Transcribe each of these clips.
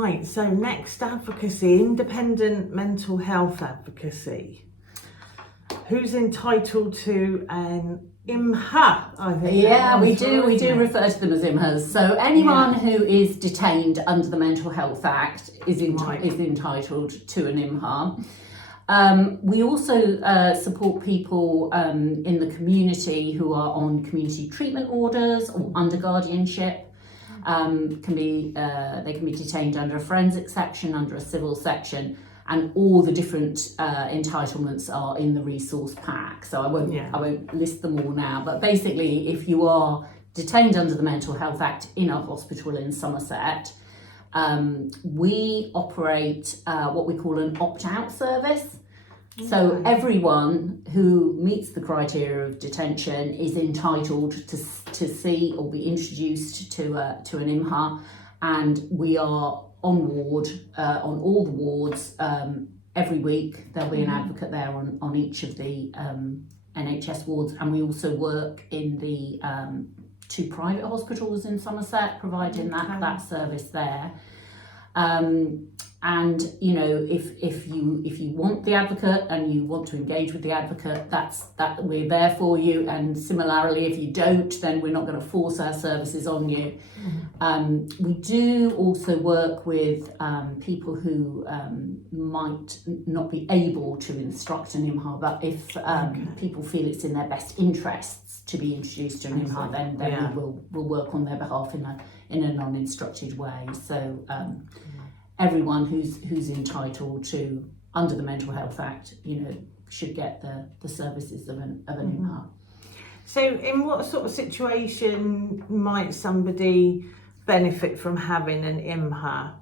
Right, so next advocacy, independent mental health advocacy. Who's entitled to an IMHA? I think. Yeah, we do refer to them as IMHAs. So anyone who is detained under the Mental Health Act is entitled to an IMHA. We also support people in the community who are on community treatment orders or under guardianship. They can be detained under a forensic section, under a civil section, and all the different entitlements are in the resource pack. So I won't list them all now. But basically, if you are detained under the Mental Health Act in a hospital in Somerset, we operate what we call an opt-out service. So everyone who meets the criteria of detention is entitled to see or be introduced to an IMHA, and we are on ward, on all the wards. Every week there'll be an advocate there on each of the NHS wards, and we also work in the 2 private hospitals in Somerset, providing that service there. And you know, if you want the advocate and you want to engage with the advocate, that we're there for you. And similarly, if you don't, then we're not going to force our services on you. We do also work with people who might not be able to instruct an IMHA, but if people feel it's in their best interests to be introduced to an IMHA, then we'll work on their behalf in a non-instructed way. So everyone who's entitled to under the Mental Health Act, you know, should get the services of an IMHA. So in what sort of situation might somebody benefit from having an IMHA?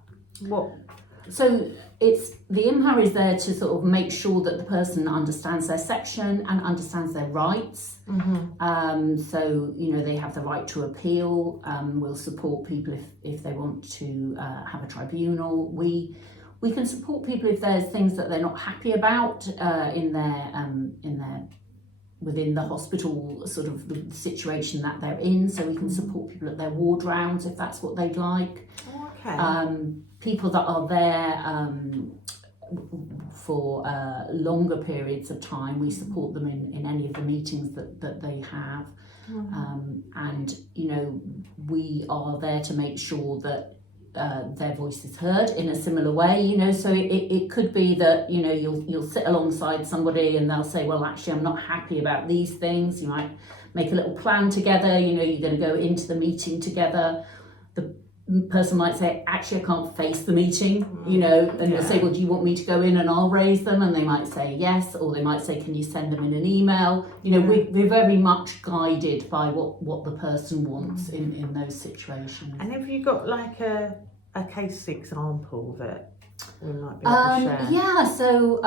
So the IMHA is there to sort of make sure that the person understands their section and understands their rights. So, you know, they have the right to appeal. We'll support people if they want to have a tribunal. We can support people if there's things that they're not happy about within the hospital sort of the situation that they're in. So we can support people at their ward rounds if that's what they'd like. People that are there for longer periods of time, we support them in any of the meetings that they have. And, you know, we are there to make sure that their voice is heard in a similar way, you know. So it could be that, you know, you'll sit alongside somebody and they'll say, well, actually, I'm not happy about these things. You might make a little plan together, you know, you're going to go into the meeting together. The person might say, actually, I can't face the meeting, you know, and you'll say, well, do you want me to go in and I'll raise them? And they might say yes, or they might say, can you send them in an email? You know, we're very much guided by what the person wants in those situations. And have you got like a case example that we might be able to share? Yeah, so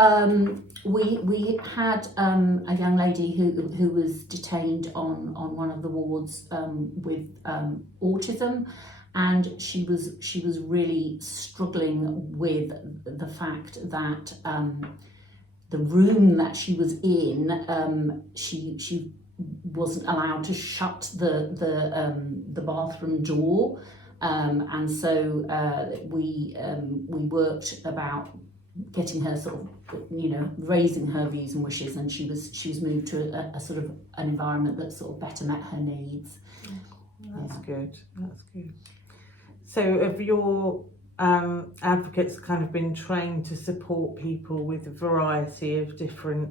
we had a young lady who was detained on one of the wards with autism. And she was really struggling with the fact that the room that she was in, she wasn't allowed to shut the bathroom door, and so we worked about getting her sort of, you know, raising her views and wishes, and she was moved to a sort of an environment that sort of better met her needs. That's good. That's good. So have your advocates kind of been trained to support people with a variety of different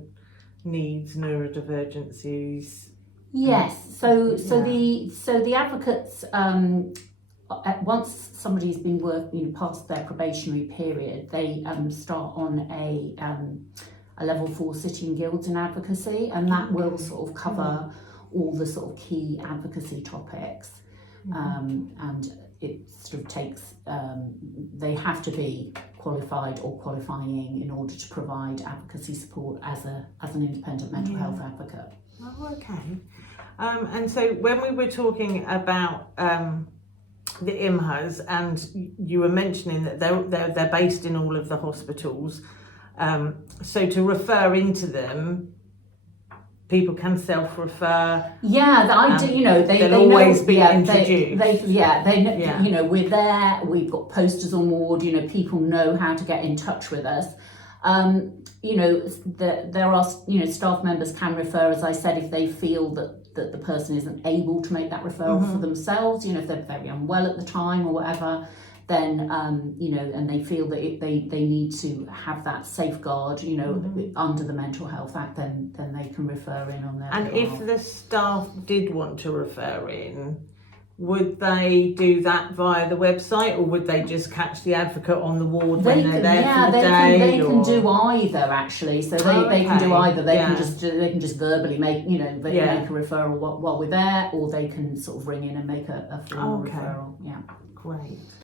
needs, neurodivergencies? Yes. So the advocates, once somebody's been working past their probationary period, they start on a level 4 sitting guilds in advocacy, and that will sort of cover all the sort of key advocacy topics. And it sort of takes, they have to be qualified or qualifying in order to provide advocacy support as an independent mental health advocate. Oh, okay. And so when we were talking about the IMHAs, and you were mentioning that they're based in all of the hospitals, so to refer into them, people can self-refer. Yeah, I do. You know, they always know, be yeah, introduced. They you know, we're there. We've got posters on ward. You know, people know how to get in touch with us. You know, there are, you know, staff members can refer, as I said, if they feel that the person isn't able to make that referral for themselves. You know, if they're very unwell at the time or whatever, then you know, and they feel that they need to have that safeguard, you know, under the Mental Health Act, then they can refer in on their And behalf. if the staff did want to refer in, would they do that via the website, or would they just catch the advocate on the ward when they're there for the day? They can do either, actually. So they can do either. They can just verbally make, you know, make a referral while we're there, or they can sort of ring in and make a formal referral. Yeah. Great.